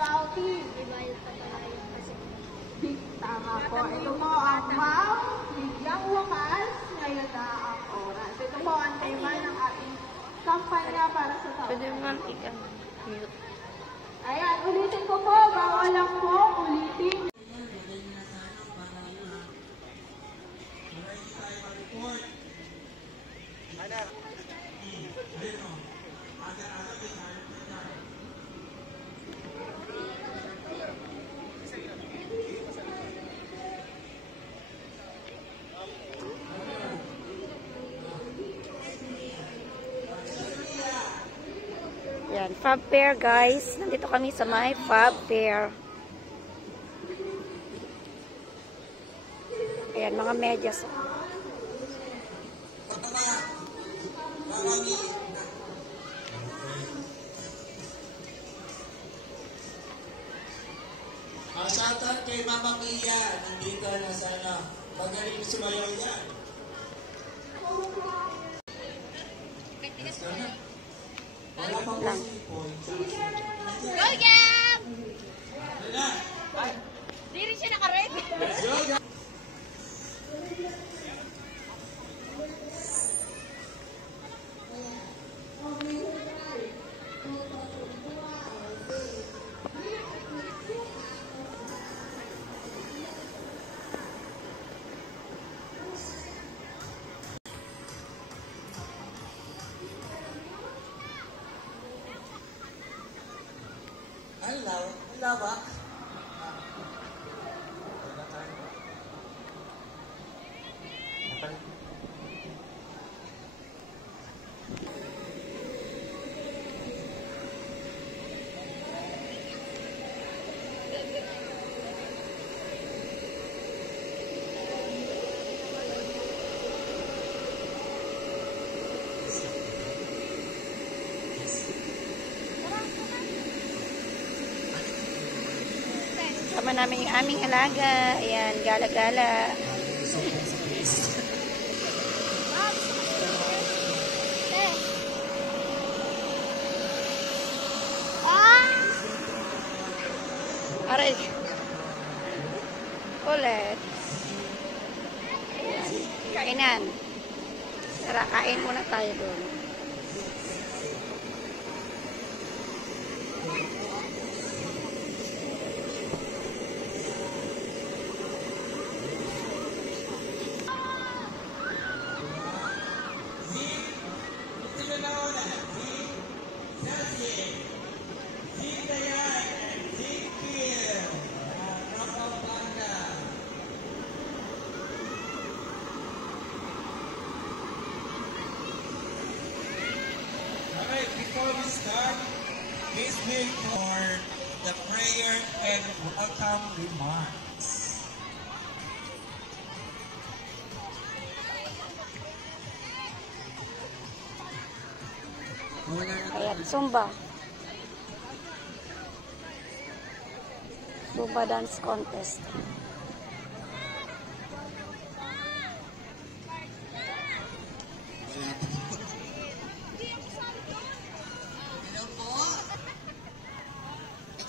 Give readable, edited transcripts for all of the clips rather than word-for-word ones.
Bounty. Tama po. Ito po ang Ma'am Bigyang Wakas. Ngayon na ang oras. Ito po ang tema ng ating kampanya para sa taon. Pwede mo mute. Ayan, ulitin ko po. Bawal lang po. Ulitin. Yan, Fab Fair guys. Nandito kami sa may Fab Fair. Ayan, mga medyas. Shoutout kay Mama Mia. Nandito na sana. Magaling sumayaw yan. Wala pa po si Poy. Go, Gab! Wala. Di rin siya nakared. Go, Gab! Hello ba? Kasama namin yung aming alaga. Ayan, gala-gala. Aray. Ulit. Ayan. Kainan. Tara, kain muna tayo doon. Before we start, please wait for the prayer and welcome remarks. Ayan, Zumba. Zumba dance contest.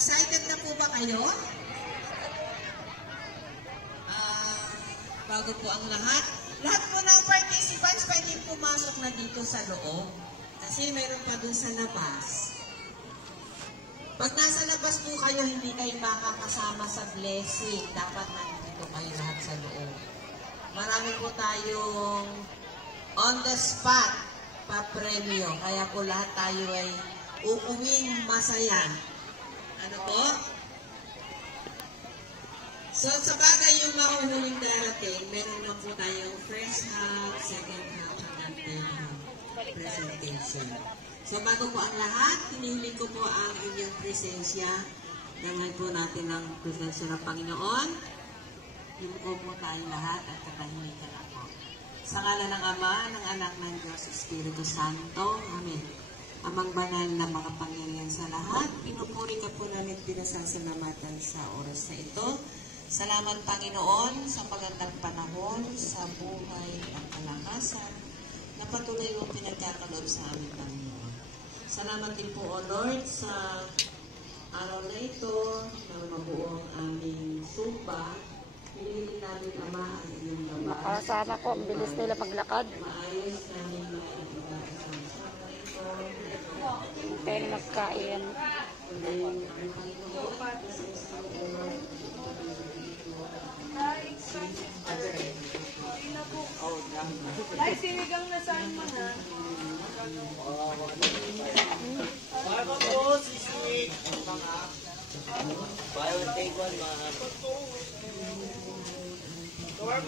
Excited na po ba kayo? Bago po ang lahat po ng participants pwede pumasok na dito sa loob. Kasi mayroon pa dun sa labas. Pag nasa labas po kayo, hindi kayo makakasama sa blessing. Dapat nandito kayo lahat sa loob. Marami po tayong on the spot pa-premyo. Kaya po lahat tayo ay uuwing masaya. Ano po? So, sa bagay yung mahuhuling darating, meron lang po tayong first half, second half, and third half presentation. So, bago po ang lahat, hinihiling ko po ang inyong presensya. Dangal po natin ang presensya ng Panginoon. Himuko po tayong lahat at katahimikan ako. Sa ngala ng Ama, ng Anak, ng Diyos, Espiritu Santo. Amen. Amang banal na mga pangyarihan sa lahat, pinupuri ka po namin, pinasasalamatan sa oras na ito. Salamat, Panginoon, sa magandang panahon, sa buhay at kalakasan na patuloy mong pinagkakaloob sa aming Panginoon. Salamat din po, O Lord, sa araw na ito langit, Ama, ang inyong gawa. Makasama ko, ang bilis nila maglakad. Maayos namin makikita isang Tayo magkain. Ay, sinigang na saan mo na?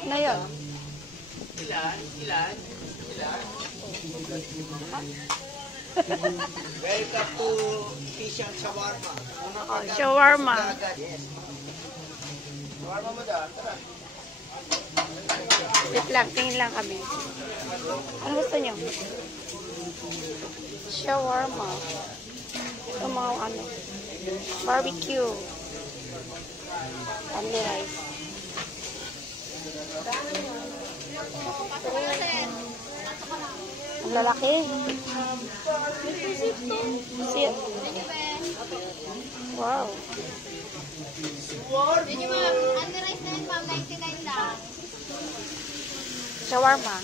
Na yun? Welcome to Fish and Shawarma. Oh, shawarma. Shawarma mo daan, tara. Wait lang, tingin lang kami. Ano gusto nyo? Shawarma. Ito mga ano. Barbecue. Family rice. Ang lalaki. Sit. Wow. Hindi ma'am, ano rice na yun ma'am, 99 lang. Shawarma.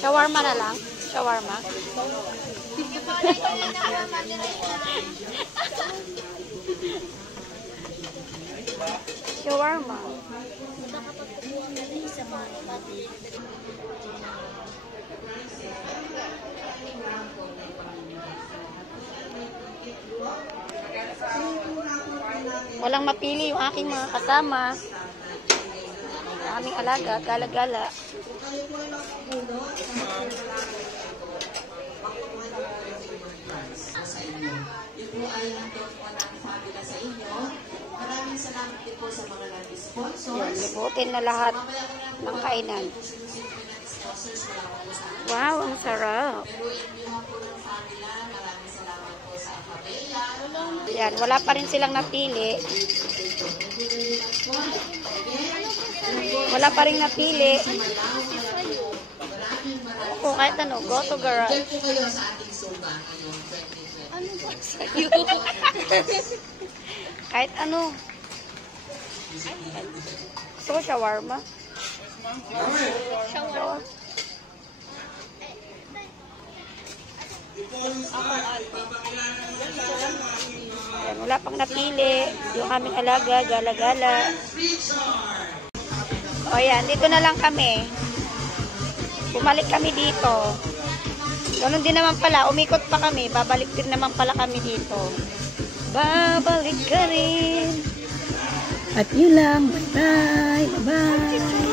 Shawarma na lang. Shawarma. Hindi po, 99 na ma'am, ano rice na. Shawarma. Walang mapili yung aking mga kasama. Ang aming alaga, gala-gala. Yun po ay nandun po ng fabula sa inyo. Maraming salamat din po sa mga Yan, sponsors. libutin na lahat ng kainan. Wow, ang sarap. Pero inyuhan po ng fabula. Maraming salamat po sa Pamela. Yan, wala pa rin silang napili. Wala pa rin napili. O kahit ano, go to garage. Diyan po kayo sa ating Zumba ngayong 2020. Kahit ano. Gusto ko shawarma. Shawarma. Yan, wala pang napili. Yung aming alaga, gala-gala. O yan, dito na lang kami. Bumalik kami dito. Ganun din naman pala, umikot pa kami. Babalik din naman pala kami dito. Babalik ka rin. At yun lang. Bye-bye. Bye-bye.